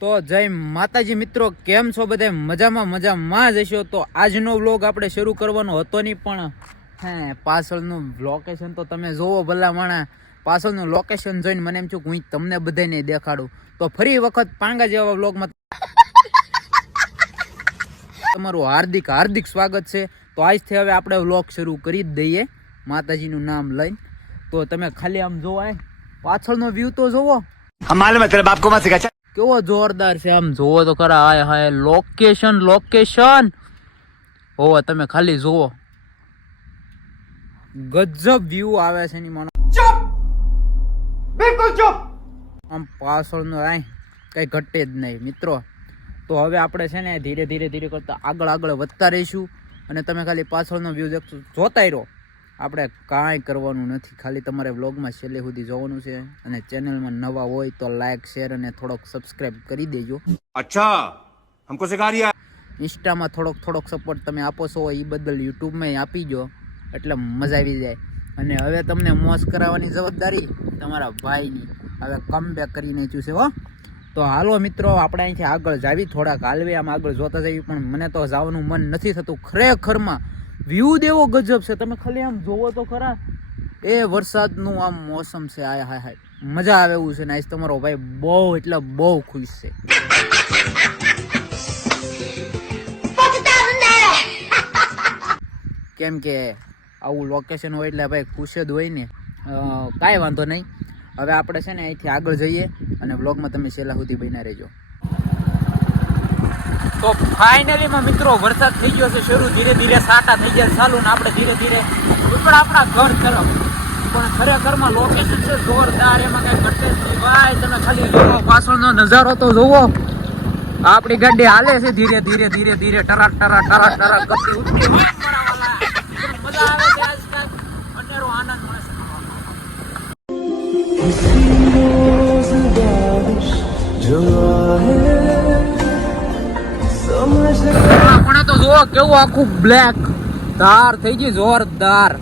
તો જય માતાજી મિત્રો, કેમ છો બધા? મજામાં મજામાં જ હશો? તો આજનો વ્લોગ આપણે શરૂ કરવાનો હતો નહીં, પણ હે, પાછળનું લોકેશન તો તમે જોવો ભલા માણા. પાછળનું લોકેશન જોઈને મને એમ છું કે હું તમને બધાને દેખાડું. તો ફરી વખત પાંગા જેવા વ્લોગમાં તમારું હાર્દિક હાર્દિક સ્વાગત છે. તો આજથી હવે આપણે વ્લોગ શરૂ કરી જ દઈએ, માતાજીનું નામ લઈને. તો તમે ખાલી આમ જોવાય. પાછળનો વ્યૂ તો જોવો. હમારે મતલબ આપકો માં કેવો જોરદાર છે આમ. જોવો તો ખરા હાય હાય લોકેશન લોકેશન હોવા તમે ખાલી જોવો ગજબ વ્યૂ આવે છે એની માનો બિલકુલ ચૂપ! આમ પાછળનો આય કંઈ ઘટે જ નહીં મિત્રો. તો હવે આપણે છે ને ધીરે ધીરે ધીરે કરતા આગળ આગળ વધતા રહીશું. અને તમે ખાલી પાછળનો વ્યૂ જોતા રહો આપણે કાંઈ કરવાનું નથી. ખાલી તમારે વ્લોગમાં છેલ્લે સુધી જોવાનું છે અને ચેનલમાં નવા હોય તો લાઇક શેર અને થોડોક સબસ્ક્રાઇબ કરી દેજો. અચ્છા હમકો સિખા ઇન્સ્ટામાં થોડોક થોડોક સપોર્ટ તમે આપો છો એ બદલ યુટ્યુબમાં આપી જો એટલે મજા આવી જાય. અને હવે તમને મોજ કરાવવાની જવાબદારી તમારા ભાઈની. હવે કમ બેક કરીને ચૂસે હો. તો હાલો મિત્રો આપણે અહીંથી આગળ જાવી. થોડાક હાલવે આમ આગળ જોતા જઈએ પણ મને તો જવાનું મન નથી થતું. ખરેખરમાં વ્યૂ દેવો ગજબ છે. તમે ખાલી આમ જોવો તો ખરા. એ વરસાદનું આમ મોસમ છે. આય હાય હાય. મજા આવે એવું છે. ને આજ તમારો ભાઈ બહુ, એટલે બહુ ખુશ છે. કેમ કે આવું લોકેશન હોય એટલે ભાઈ ખુશ જ હોય ને. કાંઈ વાંધો નહીં. હવે આપણે છે ને અહીંથી આગળ જઈએ અને વ્લોગમાં તમે છેલ્લા સુધી બન્યા રહેજો. તો ફાઇનલીમાં મિત્રો વરસાદ થઈ ગયો છે, શરૂ ધીરે ધીરે સાટા થઈ ગયા ચાલુ ને આપણે ધીરે ધીરે ઉપડા આપણા ઘર તરફ. પણ ખરેખરમાં લોકેશન છે જોરદાર, એમાં કઈ ઘટે ભાઈ, તમે ખાલી જોવો, પાછળનો નજારો તો જોવો. આપણી ગાડી હાલે છે ધીરે ધીરે ધીરે ધીરે ટરા ટરા ટરા ટરા કરતી ઉઠતી મજા આવે આનંદ મળે તો જુઓ કેવું આખું બ્લેક ધાર થઈ ગઈ જોરદાર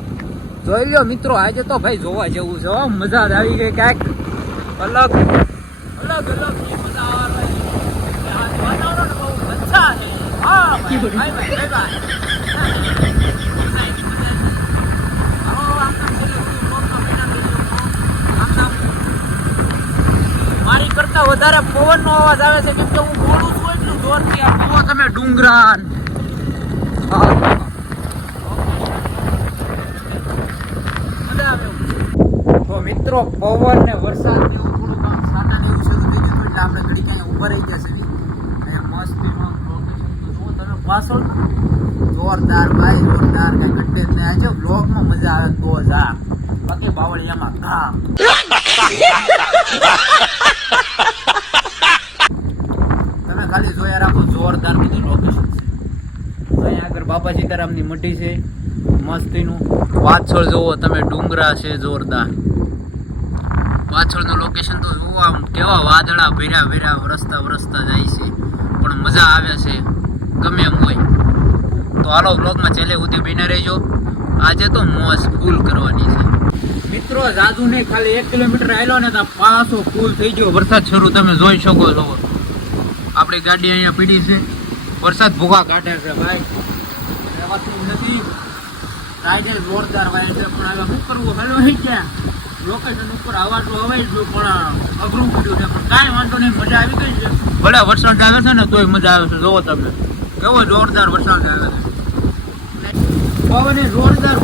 જોઈ લ્યો મિત્રો, આજે તો ભાઈ જોવા જેવું છે મજા આવી ગઈ ક્યાંક અલગ અલગ અલગની. મારી કરતા વધારે પવનનો અવાજ આવે છે, કેમ કે હું બોલું છું એટલું જોરથી આ તમે ડુંગરાન. મિત્રો, પવન ને વરસાદ ને એવું થોડુંક આમ એવું શરૂ થઈ ગયું એટલે આપણે ઊભા રહી ગયા છે ને મસ્તીનું આમ location તો જુઓ તમે પાછળ જોરદાર, ભાઈ જોરદાર, કાંઈ ઘટે જ નહીં. આજે મજા આવે તો જા બાકી બાવળિયામાં ઘા તમે ખાલી જોયા રાખો જોરદાર બધું લોકેશન છે અહીંયા આગળ બાપા સીતારામની મઢી છે, મસ્તીનું. પાછળ જુઓ તમે, ડુંગરા છે જોરદાર. પાછળનું લોકેશન તો જુઓ આમ કેવા વાદળા ભેર્યા ભેર્યા, વરસતા વરસતા જાય છે. પણ મજા આવે છે, ગમે એમ હોય. તો હાલો બ્લોગમાં છેલ્લે સુધી બીને રહેજો. આજે તો મોજ ફૂલ કરવાની છે. મિત્રો, જાદુ નહીં, ખાલી એક કિલોમીટર આવેલો ને તો પાછો ફૂલ થઈ ગયો. વરસાદ શરૂ તમે જોઈ શકો છો. આપણી ગાડી અહીંયા પીડી છે. વરસાદ ભૂગા કાઢે છે, ભાઈ. રહેવાતું નથી. રાઈડર જોરદાર વાય છે પણ હવે શું કરવું? હેલો હઈ ગયા. લોકેશન ઉપર આવવા તો અવાય ગયું પણ અઘરું પડ્યું છે. પણ કાંઈ વાંધો નહીં મજા આવી ગઈ છે. ભલે વરસાદ આવે છે ને તોય મજા આવે છે. જોવો તમે. કેવો જોરદાર વરસાદ આવે છે. પવને જોરદાર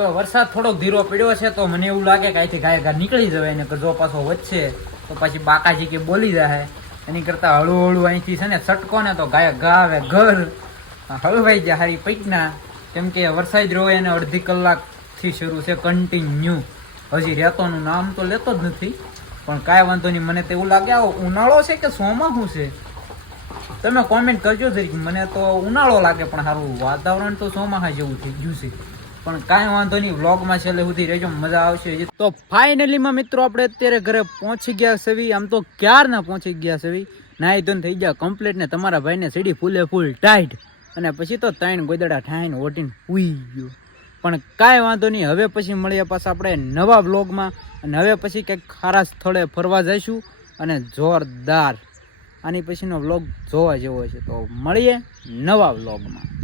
હવે વરસાદ થોડોક ધીરો પડ્યો છે તો મને એવું લાગે કે અહીંથી ગાય ગા નીકળી જવાય ને જો પાછો વચ્ચે તો પછી બાકાજી કે બોલી જાય એની કરતા હળવું અહીંથી છે ને છટકો ને તો ગાય ગા આવે ઘર. હળવાઈ જાય હારી પૈકના. કેમ કે વરસાદ રહ્યો એને અડધી કલાકથી શરૂ છે કન્ટિન્યુ હજી રહેતોનું નામ તો લેતો જ નથી. પણ કાંઈ વાંધો નહીં, મને તો એવું લાગે આવો ઉનાળો છે કે ચોમાસું છે? તમે કોમેન્ટ કરજો જરીક. મને તો ઉનાળો લાગે પણ સારું વાતાવરણ તો સોમાહા જેવું થઈ ગયું છે. પણ કાંઈ વાંધો નહીં, વ્લોગમાં છેલ્લે સુધી રહેજો, મજા આવશે તો ફાઇનલીમાં મિત્રો આપણે અત્યારે ઘરે પહોંચી ગયા સવી, આમ તો ક્યારના પહોંચી ગયા સવી? નાહી ધોન થઈ ગયા કમ્પ્લીટ ને તમારા ભાઈને સીડી ફૂલે ફૂલ ટાઈટ અને પછી તો ત્રણ ગોદડા ઠાઈને ઓટીને ઉઈ ગયો. પણ કાંઈ વાંધો નહીં, હવે પછી મળીએ પાછા આપણે નવા વ્લોગમાં. અને હવે પછી કંઈક ખારા સ્થળે ફરવા જઈશું અને જોરદાર. આની પછીનો વ્લોગ જોવા જેવો છે. તો મળીએ નવા વ્લોગમાં.